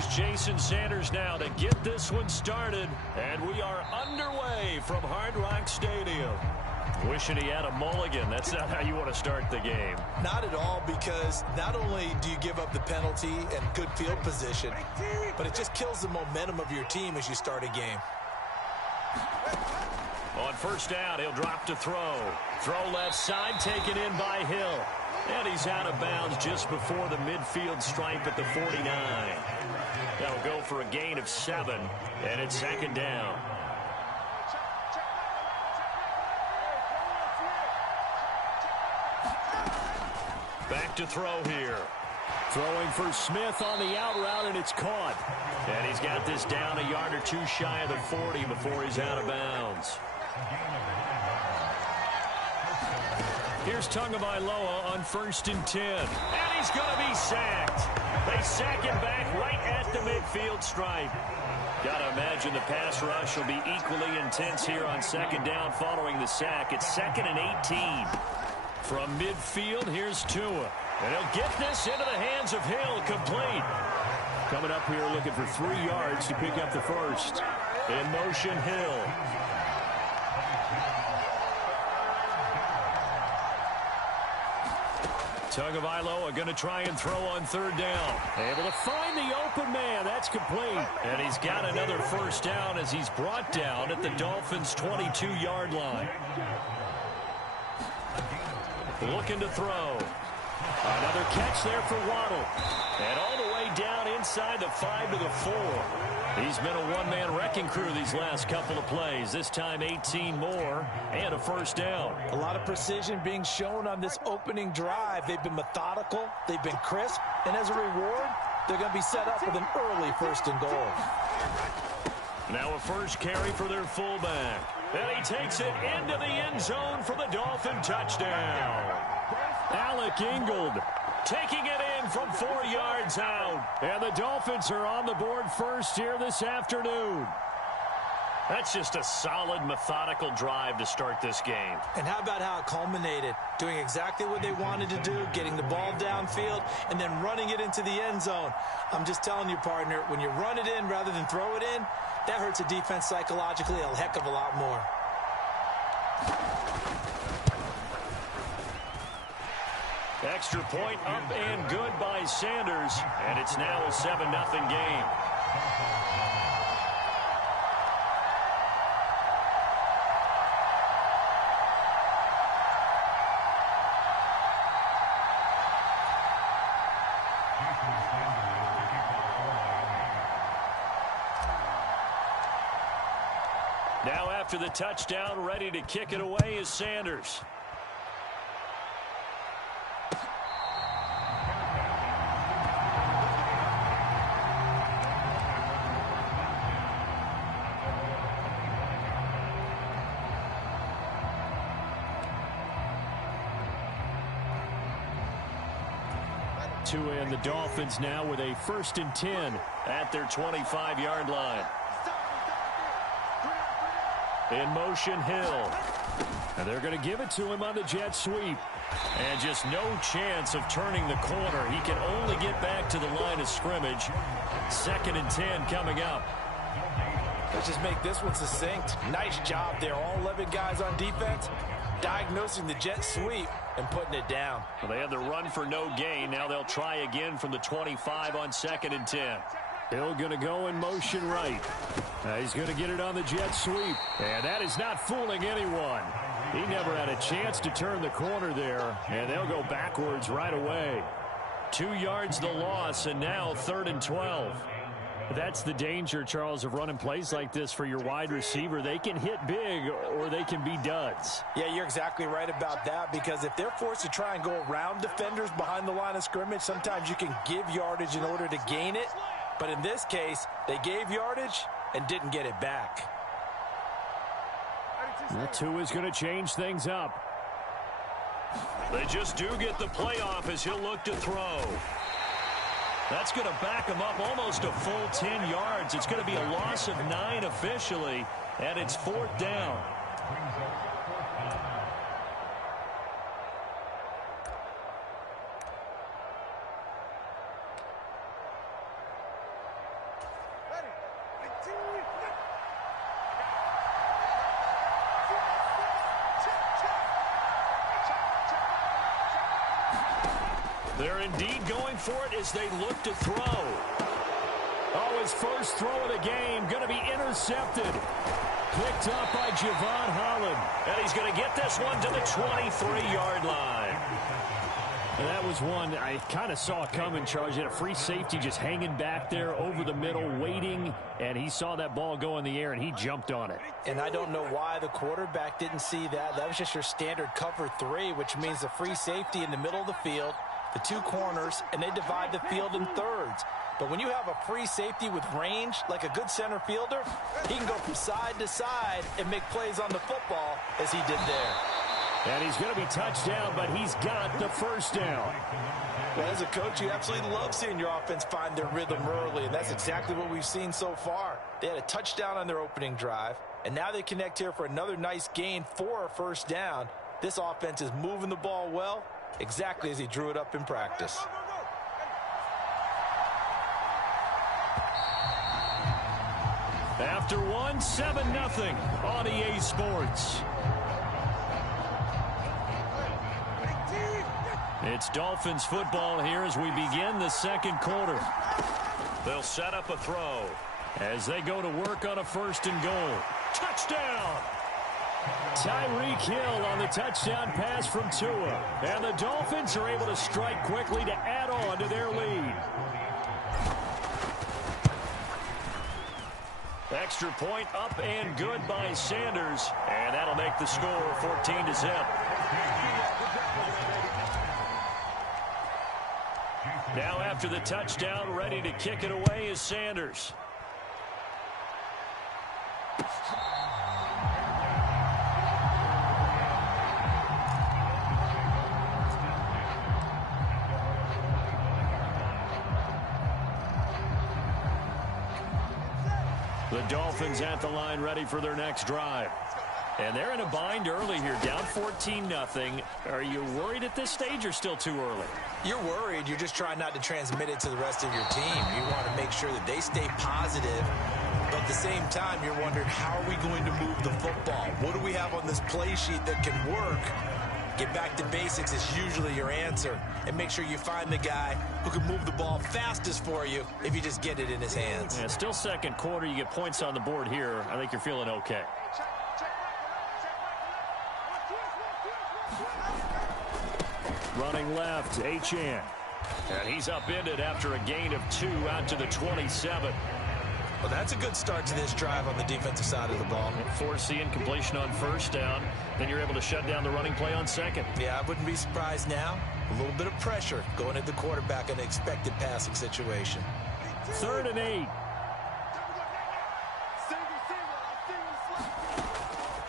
Here's Jason Sanders now to get this one started. And we are underway from Hard Rock Stadium. Wishing he had a mulligan. That's not how you want to start the game. Not at all, because not only do you give up the penalty and good field position, but it just kills the momentum of your team as you start a game. On first down, he'll drop to throw. Throw left side, taken in by Hill. And he's out of bounds just before the midfield stripe at the 49. That'll go for a gain of 7, and it's second down. Back to throw here. Throwing for Smith on the out route, and it's caught. And he's got this down a yard or two shy of the 40 before he's out of bounds. Here's Tagovailoa on 1st and 10. And he's going to be sacked. They sack him back right at the midfield stripe. Got to imagine the pass rush will be equally intense here on second down following the sack. It's 2nd and 18. From midfield, here's Tua. And he'll get this into the hands of Hill, complete. Coming up here looking for 3 yards to pick up the first. In motion, Hill. Tagovailoa going to try and throw on 3rd down. Able to find the open man. That's complete. And he's got another first down as he's brought down at the Dolphins' 22-yard line. Looking to throw. Another catch there for Waddle. And all the way down inside the 5 to the 4. He's been a one-man wrecking crew these last couple of plays. This time 18 more and a first down. A lot of precision being shown on this opening drive. They've been methodical. They've been crisp. And as a reward, they're going to be set up with an early 1st and goal. Now a first carry for their fullback. And he takes it into the end zone for the Dolphin touchdown. Alec Ingold taking it in from 4 yards out. And the Dolphins are on the board first here this afternoon. That's just a solid, methodical drive to start this game. And how about how it culminated? Doing exactly what they wanted to do, getting the ball downfield, and then running it into the end zone. I'm just telling you, partner, when you run it in rather than throw it in, that hurts a defense psychologically a heck of a lot more. Extra point up and good by Sanders. And it's now a 7-0 game. Now after the touchdown, ready to kick it away is Sanders. Tua and the Dolphins now with a 1st and 10 at their 25-yard line. In motion, Hill. And they're going to give it to him on the jet sweep. And just no chance of turning the corner. He can only get back to the line of scrimmage. 2nd and 10 coming up. Let's just make this one succinct. Nice job there. All 11 guys on defense diagnosing the jet sweep and putting it down. Well, they had the run for no gain. Now they'll try again from the 25 on 2nd and 10. Hill going to go in motion right. He's going to get it on the jet sweep. And that is not fooling anyone. He never had a chance to turn the corner there. And they'll go backwards right away. 2 yards the loss, and now 3rd and 12. That's the danger, Charles, of running plays like this for your wide receiver. They can hit big or they can be duds. Yeah, you're exactly right about that, because if they're forced to try and go around defenders behind the line of scrimmage, sometimes you can give yardage in order to gain it. But in this case, they gave yardage and didn't get it back. That two is going to change things up. They just do get the playoff as he'll look to throw. That's going to back him up almost a full 10 yards. It's going to be a loss of 9 officially, and it's 4th down. They're indeed going for it as they look to throw. Oh, his first throw of the game going to be intercepted. Picked up by Javon Holland. And he's going to get this one to the 23-yard line. And that was one I kind of saw coming, Charles. He had a free safety just hanging back there over the middle, waiting, and he saw that ball go in the air, and he jumped on it. And I don't know why the quarterback didn't see that. That was just your standard cover 3, which means the free safety in the middle of the field, the 2 corners, and they divide the field in thirds. But when you have a free safety with range, like a good center fielder, he can go from side to side and make plays on the football as he did there. And he's going to be touchdown, but he's got the first down. Well, as a coach, you absolutely love seeing your offense find their rhythm early, and that's exactly what we've seen so far. They had a touchdown on their opening drive, and now they connect here for another nice gain for a first down. This offense is moving the ball well, exactly as he drew it up in practice. After 7-0 on EA Sports. It's Dolphins football here as we begin the second quarter. They'll set up a throw as they go to work on a 1st and goal. Touchdown! Tyreek Hill on the touchdown pass from Tua. And the Dolphins are able to strike quickly to add on to their lead. Extra point up and good by Sanders. And that'll make the score 14-0. Now after the touchdown, ready to kick it away is Sanders. The Dolphins at the line ready for their next drive. And they're in a bind early here, down 14-0. Are you worried at this stage or still too early? You're worried. You're just trying not to transmit it to the rest of your team. You want to make sure that they stay positive. But at the same time, you're wondering, how are we going to move the football? What do we have on this play sheet that can work? Get back to basics is usually your answer. And make sure you find the guy who can move the ball fastest for you if you just get it in his hands. Yeah, still second quarter. You get points on the board here. I think you're feeling okay. Running left, Achane. And he's upended after a gain of 2 out to the 27. Well, that's a good start to this drive on the defensive side of the ball. Forcing completion on 1st down. Then you're able to shut down the running play on 2nd. Yeah, I wouldn't be surprised now. A little bit of pressure going at the quarterback in an expected passing situation. 3rd and 8.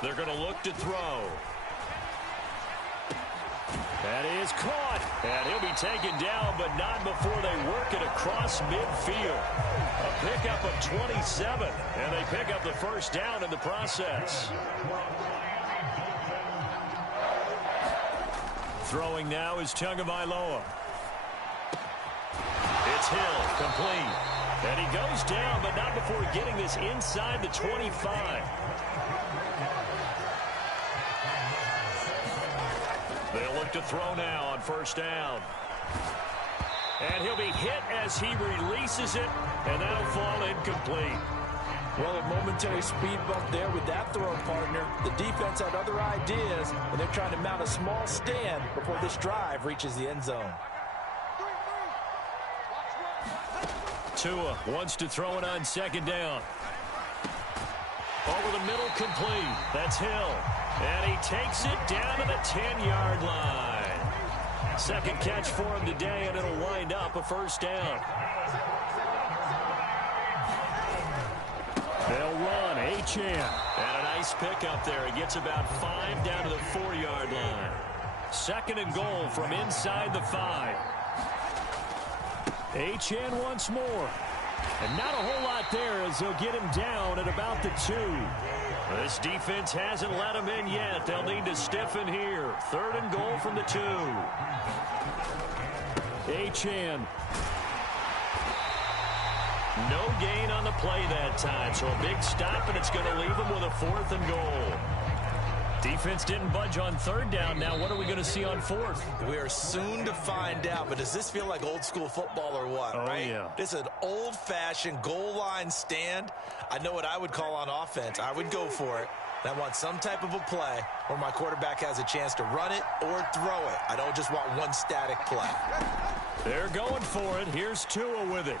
They're going to look to throw. That is caught. And he'll be taken down, but not before they work it across midfield. A pickup of 27, and they pick up the first down in the process. Throwing now is Tagovailoa. It's Hill, complete. And he goes down, but not before getting this inside the 25. They'll look to throw now on 1st down. And he'll be hit as he releases it, and that'll fall incomplete. Well, a momentary speed bump there with that throw, partner. The defense had other ideas, and they're trying to mount a small stand before this drive reaches the end zone. Tua wants to throw it on 2nd down. Over the middle, complete. That's Hill. And he takes it down to the 10-yard line. 2nd catch for him today, and it'll wind up a 1st down. They'll run. Achane. And a nice pickup there. He gets about 5 down to the 4-yard line. 2nd and goal from inside the 5. Achane once more. And not a whole lot there as they'll get him down at about the 2. This defense hasn't let him in yet. They'll need to stiffen here. 3rd and goal from the 2. Achane. No gain on the play that time, so a big stop, and it's going to leave him with a 4th and goal. Defense didn't budge on third down. Now what are we going to see on fourth? We are soon to find out, but does this feel like old school football or what, right? Yeah. This is an old-fashioned goal line stand. I know what I would call on offense. I would go for it. I want some type of a play where my quarterback has a chance to run it or throw it. I don't just want one static play. They're going for it. Here's Tua with it.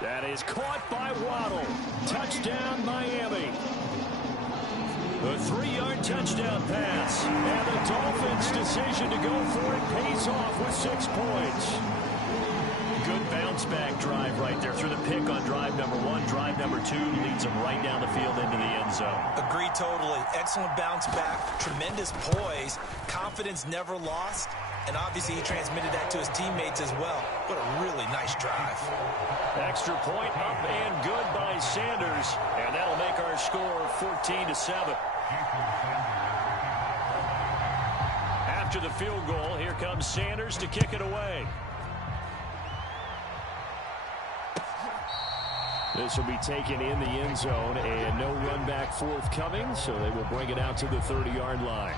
That is caught by Waddle. Touchdown, Miami. A 3-yard touchdown pass. And the Dolphins' decision to go for it pays off with 6 points. Good bounce-back drive right there through the pick on drive number 1. Drive number 2 leads them right down the field into the end zone. Agree totally. Excellent bounce back. Tremendous poise. Confidence never lost. And obviously he transmitted that to his teammates as well. What a really nice drive. Extra point up and good by Sanders. And that'll make our score 14-7. After the field goal, here comes Sanders to kick it away. This will be taken in the end zone, and no run back forthcoming, so they will bring it out to the 30-yard line.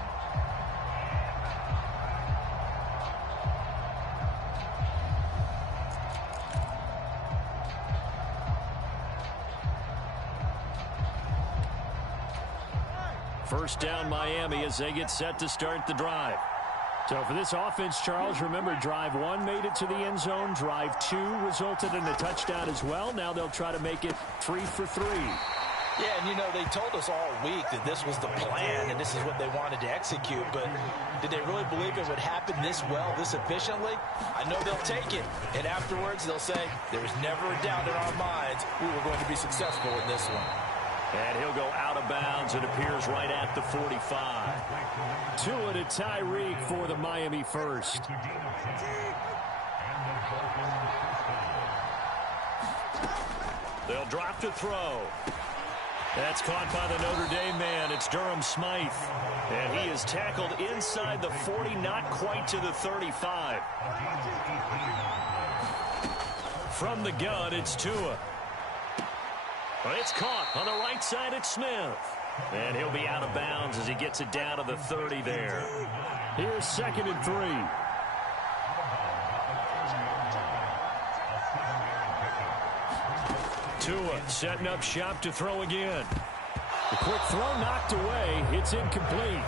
First down, Miami, as they get set to start the drive. So for this offense, Charles, remember, drive 1 made it to the end zone. Drive 2 resulted in a touchdown as well. Now they'll try to make it 3 for 3. Yeah, and you know, they told us all week that this was the plan and this is what they wanted to execute, but did they really believe it would happen this well, this efficiently? I know they'll take it, and afterwards they'll say, there's never a doubt in our minds we were going to be successful in this one. And he'll go out of bounds. It appears right at the 45. Tua to Tyreek for the Miami first. They'll drop to throw. That's caught by the Notre Dame man. It's Durham Smythe. And he is tackled inside the 40, not quite to the 35. From the gun, it's Tua. But it's caught on the right side. It's Smith. And he'll be out of bounds as he gets it down to the 30 there. Here's 2nd and 3. Tua setting up shop to throw again. The quick throw knocked away. It's incomplete.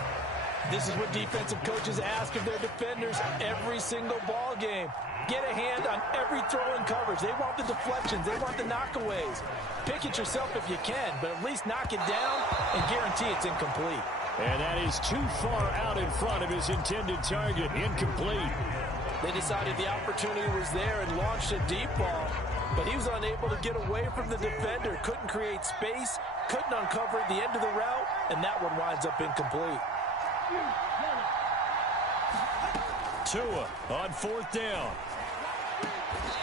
This is what defensive coaches ask of their defenders every single ball game. Get a hand on every throw in coverage. They want the deflections. They want the knockaways. Pick it yourself if you can, but at least knock it down and guarantee it's incomplete. And that is too far out in front of his intended target. Incomplete. They decided the opportunity was there and launched a deep ball, but he was unable to get away from the defender. Couldn't create space, couldn't uncover the end of the route, and that one winds up incomplete. Tua on 4th down.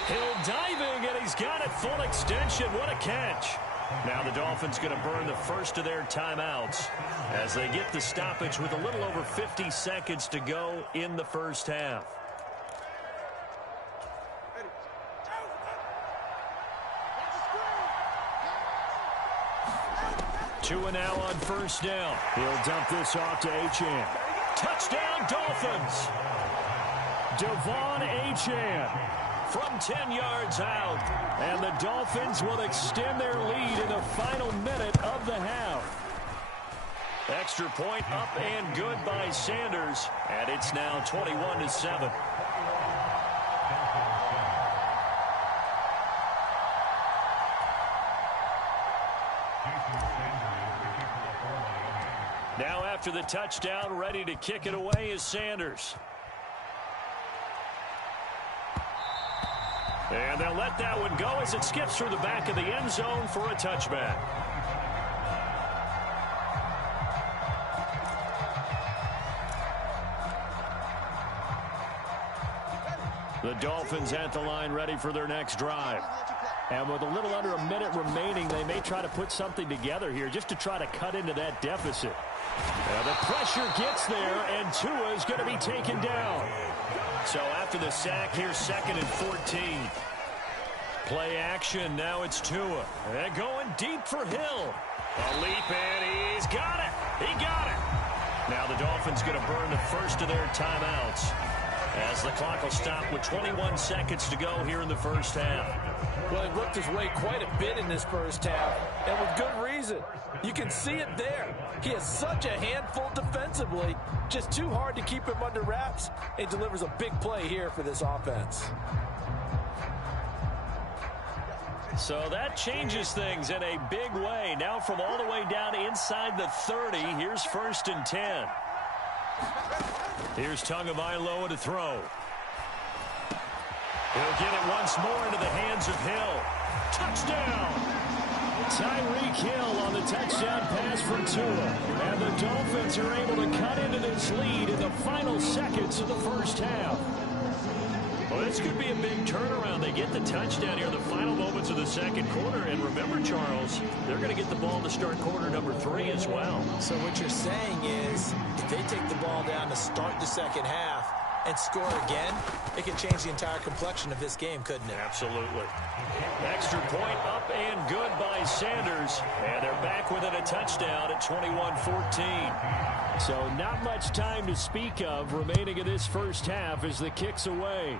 Hill diving, and he's got it full extension. What a catch. Now the Dolphins going to burn the first of their timeouts as they get the stoppage with a little over 50 seconds to go in the first half. Tua now on 1st down. He'll dump this off to Achane. Touchdown, Dolphins. Devon Achane from 10 yards out. And the Dolphins will extend their lead in the final minute of the half. Extra point up and good by Sanders. And it's now 21-7. Now after the touchdown, ready to kick it away is Sanders. And they'll let that one go as it skips through the back of the end zone for a touchback. The Dolphins at the line ready for their next drive. And with a little under a minute remaining, they may try to put something together here just to try to cut into that deficit. Now the pressure gets there, and Tua is going to be taken down. So after the sack, here's 2nd and 14. Play action. Now it's Tua. And going deep for Hill. A leap, and he's got it. He got it. Now the Dolphins going to burn the first of their timeouts as the clock will stop with 21 seconds to go here in the first half. Well, he worked his way quite a bit in this first half, and with good reason. You can see it there. He has such a handful defensively, just too hard to keep him under wraps. He delivers a big play here for this offense. So that changes things in a big way. Now from all the way down inside the 30, here's 1st and 10. Here's Tagovailoa to throw. He'll get it once more into the hands of Hill. Touchdown! Tyreek Hill on the touchdown pass for Tua. And the Dolphins are able to cut into this lead in the final seconds of the first half. Well, this could be a big turnaround. They get the touchdown here in the final moments of the second quarter. And remember, Charles, they're going to get the ball to start quarter number 3 as well. So what you're saying is if they take the ball down to start the second half and score again, it can change the entire complexion of this game, couldn't it? Absolutely. Extra point up and good by Sanders. And they're back within a touchdown at 21-14. So not much time to speak of remaining in this first half as the kick's away.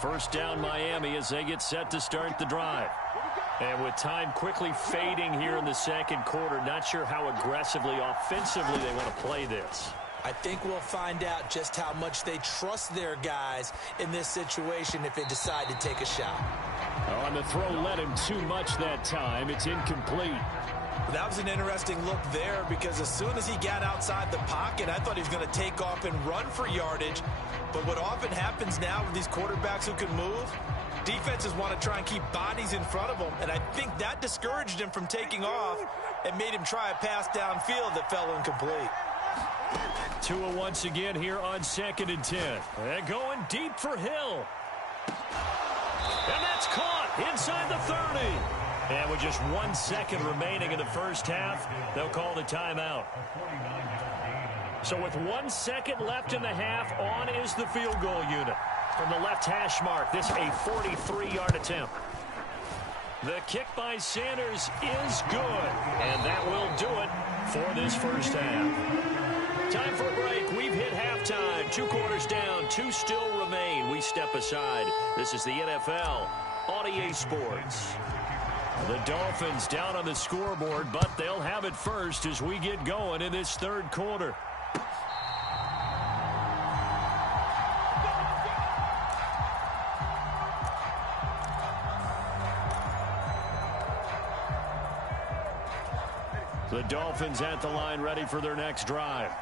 First down Miami as they get set to start the drive. And with time quickly fading here in the second quarter, not sure how aggressively, offensively they want to play this. I think we'll find out just how much they trust their guys in this situation if they decide to take a shot. On the throw, led him too much that time. It's incomplete. That was an interesting look there because as soon as he got outside the pocket, I thought he was going to take off and run for yardage. But what often happens now with these quarterbacks who can move, defenses want to try and keep bodies in front of them. And I think that discouraged him from taking off and made him try a pass downfield that fell incomplete. Tua once again here on 2nd and 10. And going deep for Hill. And that's caught inside the 30. And with just 1 second remaining in the first half, they'll call the timeout. So with 1 second left in the half, on is the field goal unit. From the left hash mark, this a 43-yard attempt. The kick by Sanders is good. And that will do it for this first half. Time for a break. We've hit halftime. 2 quarters down, 2 still remain. We step aside. This is the NFL on EA Sports. The Dolphins down on the scoreboard, but they'll have it first as we get going in this third quarter. The Dolphins at the line ready for their next drive.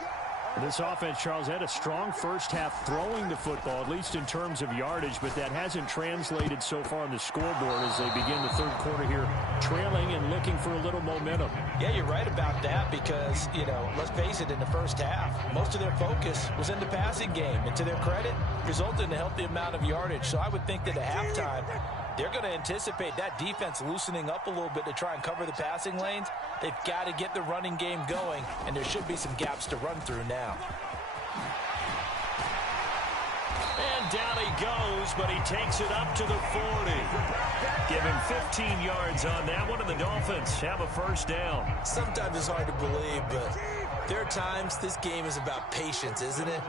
This offense, Charles, had a strong first half throwing the football, at least in terms of yardage, but that hasn't translated so far on the scoreboard as they begin the third quarter here, trailing and looking for a little momentum. Yeah, you're right about that because, let's face it, in the first half, most of their focus was in the passing game. And to their credit, resulted in a healthy amount of yardage. So I would think that at halftime, they're going to anticipate that defense loosening up a little bit to try and cover the passing lanes. They've got to get the running game going, and there should be some gaps to run through now. And down he goes, but he takes it up to the 40. Give him 15 yards on that one, and the Dolphins have a first down. Sometimes it's hard to believe, but there are times this game is about patience, isn't it?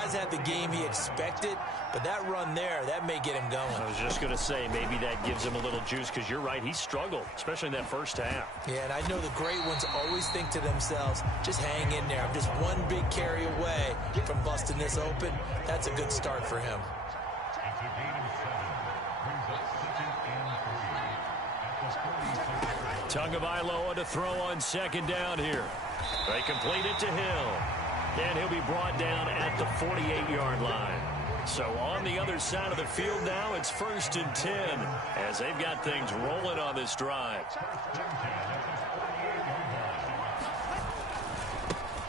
Has had the game he expected, but that run there, that may get him going. I was just going to say, maybe that gives him a little juice, because you're right, he struggled, especially in that first half. Yeah, and I know the great ones always think to themselves, just hang in there. I'm just one big carry away from busting this open. That's a good start for him. Tagovailoa to throw on second down here. They complete it to Hill. And he'll be brought down at the 48-yard line. So on the other side of the field now, it's 1st and 10 as they've got things rolling on this drive.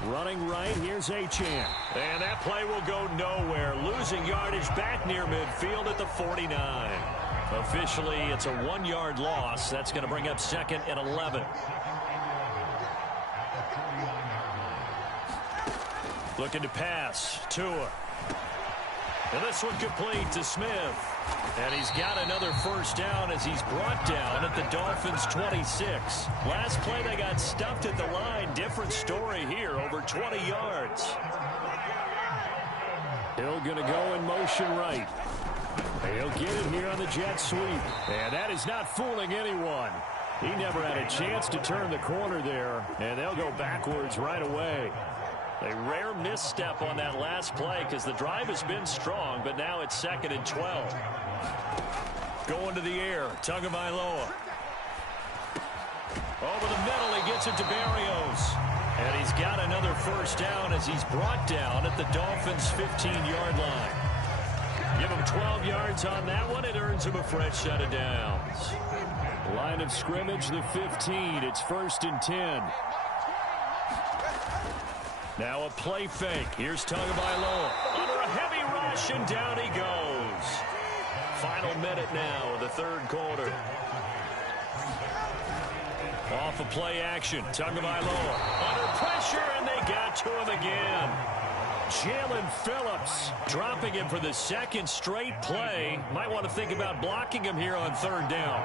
Running right, here's Achane. And that play will go nowhere. Losing yardage back near midfield at the 49. Officially, it's a 1-yard loss. That's going to bring up 2nd and 11. Looking to pass. Tua. And this one complete to Smith. And he's got another first down as he's brought down at the Dolphins' 26. Last play, they got stuffed at the line. Different story here, over 20 yards. Hill going to go in motion right. He'll get it here on the jet sweep. And that is not fooling anyone. He never had a chance to turn the corner there. And they'll go backwards right away. A rare misstep on that last play because the drive has been strong, but now it's 2nd and 12. Going to the air, Tagovailoa. Over the middle, he gets it to Berrios. And he's got another first down as he's brought down at the Dolphins' 15-yard line. Give him 12 yards on that one. It earns him a fresh set of downs. Line of scrimmage, the 15. It's 1st and 10. Now a play fake. Here's Tagovailoa. Under a heavy rush, and down he goes. Final minute now of the 3rd quarter. Off of play action. Tagovailoa under pressure, and they got to him again. Jalen Phillips dropping him for the 2nd straight play. Might want to think about blocking him here on 3rd down.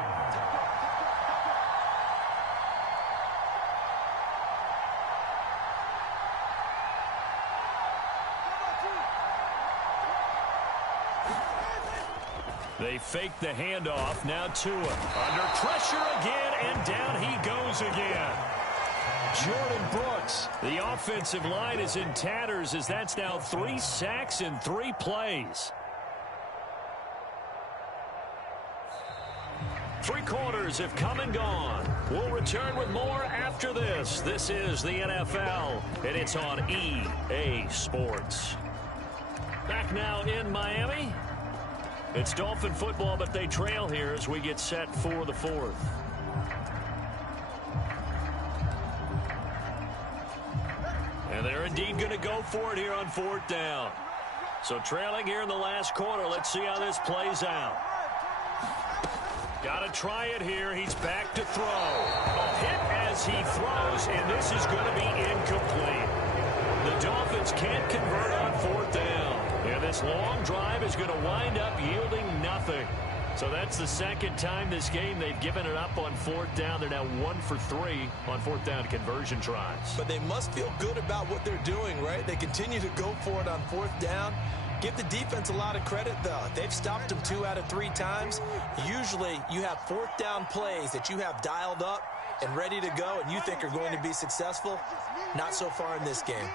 They fake the handoff. Now Tua under pressure again, and down he goes again. Jordan Brooks. The offensive line is in tatters as that's now 3 sacks in 3 plays. 3 quarters have come and gone. We'll return with more after this. This is the NFL, and it's on EA Sports. Back now in Miami. It's Dolphin football, but they trail here as we get set for the 4th. And they're indeed going to go for it here on 4th down. So trailing here in the last quarter. Let's see how this plays out. Got to try it here. He's back to throw. A hit as he throws, and this is going to be incomplete. The Dolphins can't convert on 4th down. And this long drive is going to wind up yielding nothing. So that's the 2nd time this game they've given it up on 4th down. They're now 1 for 3 on 4th down conversion tries. But they must feel good about what they're doing, right? They continue to go for it on 4th down. Give the defense a lot of credit, though. They've stopped them 2 out of 3 times. Usually you have 4th down plays that you have dialed up and ready to go and you think are going to be successful. Not so far in this game.